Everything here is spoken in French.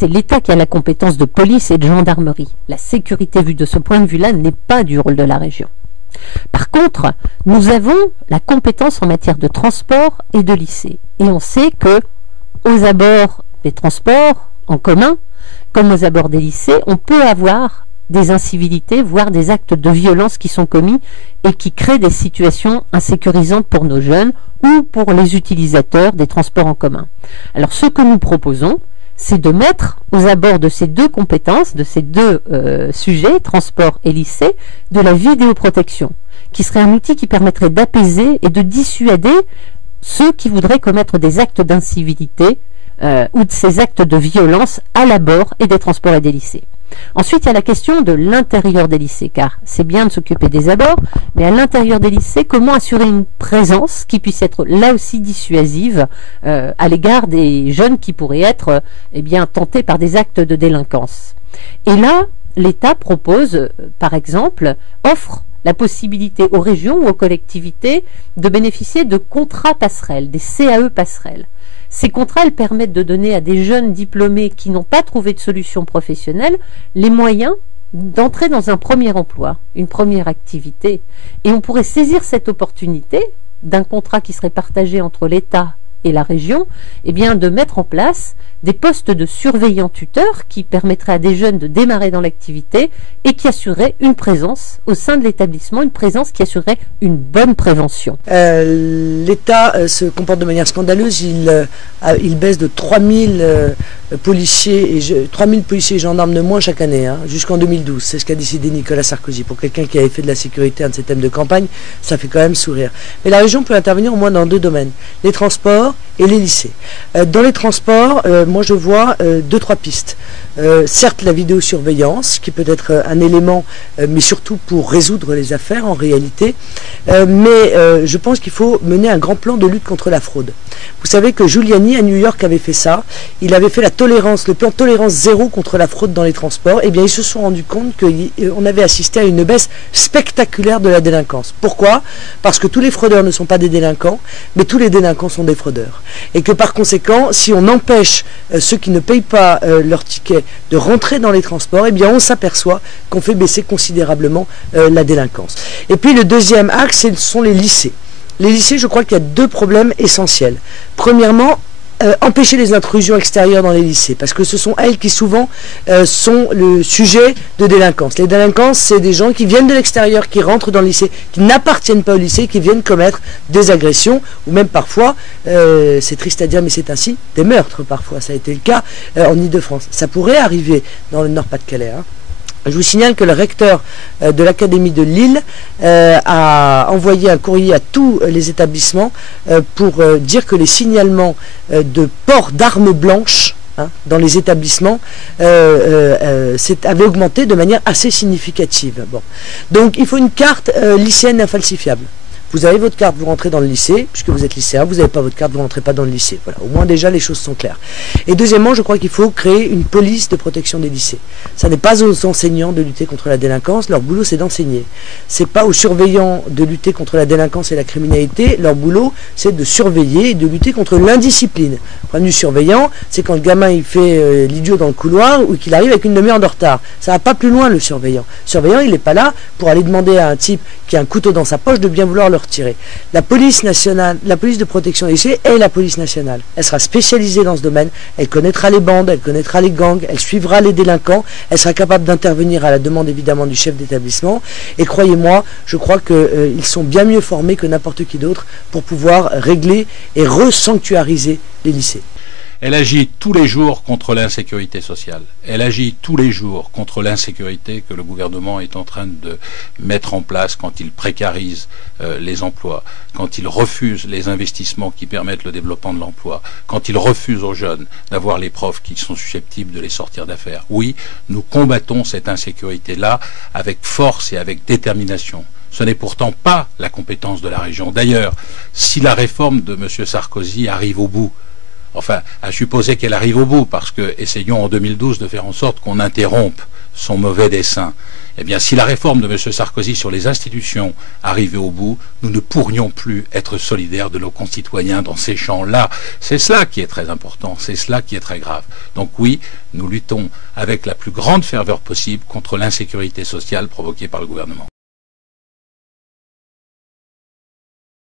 c'est l'État qui a la compétence de police et de gendarmerie. La sécurité vue de ce point de vue-là n'est pas du rôle de la région. Par contre, nous avons la compétence en matière de transport et de lycée. Et on sait que aux abords des transports en commun, comme aux abords des lycées, on peut avoir des incivilités, voire des actes de violence qui sont commis et qui créent des situations insécurisantes pour nos jeunes ou pour les utilisateurs des transports en commun. Alors ce que nous proposons, c'est de mettre aux abords de ces deux compétences, de ces deux sujets, transport et lycée, de la vidéoprotection, qui serait un outil qui permettrait d'apaiser et de dissuader ceux qui voudraient commettre des actes d'incivilité ou de ces actes de violence à l'abord et des transports et des lycées. Ensuite, il y a la question de l'intérieur des lycées, car c'est bien de s'occuper des abords, mais à l'intérieur des lycées, comment assurer une présence qui puisse être là aussi dissuasive à l'égard des jeunes qui pourraient être tentés par des actes de délinquance. Et là, l'État propose, par exemple, offre la possibilité aux régions ou aux collectivités de bénéficier de contrats passerelles, des CAE passerelles. Ces contrats elles permettent de donner à des jeunes diplômés qui n'ont pas trouvé de solution professionnelle les moyens d'entrer dans un premier emploi, une première activité. Et on pourrait saisir cette opportunité d'un contrat qui serait partagé entre l'État et la région, de mettre en place des postes de surveillants tuteurs qui permettraient à des jeunes de démarrer dans l'activité et qui assuraient une présence au sein de l'établissement, une présence qui assurerait une bonne prévention. L'État se comporte de manière scandaleuse. Il baisse de 3000 policiers et gendarmes de moins chaque année, jusqu'en 2012. C'est ce qu'a décidé Nicolas Sarkozy. Pour quelqu'un qui avait fait de la sécurité un de ses thèmes de campagne, ça fait quand même sourire. Mais la région peut intervenir au moins dans deux domaines, les transports et les lycées. Dans les transports, moi je vois trois pistes. Certes la vidéosurveillance qui peut être un élément, mais surtout pour résoudre les affaires en réalité, mais je pense qu'il faut mener un grand plan de lutte contre la fraude. Vous savez que Giuliani à New York avait fait ça, il avait fait le plan tolérance zéro contre la fraude dans les transports. Eh bien ils se sont rendus compte qu'on avait assisté à une baisse spectaculaire de la délinquance. Pourquoi? Parce que tous les fraudeurs ne sont pas des délinquants, mais tous les délinquants sont des fraudeurs. Et que par conséquent, si on empêche ceux qui ne payent pas leur ticket de rentrer dans les transports, eh bien on s'aperçoit qu'on fait baisser considérablement la délinquance. Et puis le deuxième axe, ce sont les lycées. Les lycées, je crois qu'il y a deux problèmes essentiels. Premièrement, empêcher les intrusions extérieures dans les lycées, parce que ce sont elles qui souvent sont le sujet de délinquance. Les délinquants, c'est des gens qui viennent de l'extérieur, qui rentrent dans le lycée, qui n'appartiennent pas au lycée, qui viennent commettre des agressions, ou même parfois, c'est triste à dire, mais c'est ainsi, des meurtres parfois. Ça a été le cas en Ile-de-France. Ça pourrait arriver dans le Nord-Pas-de-Calais. Je vous signale que le recteur de l'Académie de Lille a envoyé un courrier à tous les établissements pour dire que les signalements de port d'armes blanches dans les établissements avaient augmenté de manière assez significative. Bon. Donc il faut une carte lycéenne infalsifiable. Vous avez votre carte, vous rentrez dans le lycée, puisque vous êtes lycéen, vous n'avez pas votre carte, vous ne rentrez pas dans le lycée. Voilà, au moins déjà les choses sont claires. Et deuxièmement, je crois qu'il faut créer une police de protection des lycées. Ça n'est pas aux enseignants de lutter contre la délinquance, leur boulot c'est d'enseigner. C'est pas aux surveillants de lutter contre la délinquance et la criminalité, leur boulot c'est de surveiller et de lutter contre l'indiscipline. Le problème du surveillant, c'est quand le gamin il fait l'idiot dans le couloir ou qu'il arrive avec une demi-heure de retard. Ça va pas plus loin le surveillant. Le surveillant il n'est pas là pour aller demander à un type qui a un couteau dans sa poche de bien vouloir le retirer. La police nationale, la police de protection des lycées est la police nationale. Elle sera spécialisée dans ce domaine, elle connaîtra les bandes, elle connaîtra les gangs, elle suivra les délinquants, elle sera capable d'intervenir à la demande évidemment du chef d'établissement. Et croyez-moi, je crois qu'ils sont bien mieux formés que n'importe qui d'autre pour pouvoir régler et re-sanctuariser les lycées. Elle agit tous les jours contre l'insécurité sociale. Elle agit tous les jours contre l'insécurité que le gouvernement est en train de mettre en place quand il précarise les emplois, quand il refuse les investissements qui permettent le développement de l'emploi, quand il refuse aux jeunes d'avoir les profs qui sont susceptibles de les sortir d'affaires. Oui, nous combattons cette insécurité-là avec force et avec détermination. Ce n'est pourtant pas la compétence de la région. D'ailleurs, si la réforme de M. Sarkozy arrive au bout, enfin, à supposer qu'elle arrive au bout, parce que essayons en 2012 de faire en sorte qu'on interrompe son mauvais dessein. eh bien, si la réforme de M. Sarkozy sur les institutions arrivait au bout, nous ne pourrions plus être solidaires de nos concitoyens dans ces champs-là. C'est cela qui est très important, c'est cela qui est très grave. Donc oui, nous luttons avec la plus grande ferveur possible contre l'insécurité sociale provoquée par le gouvernement.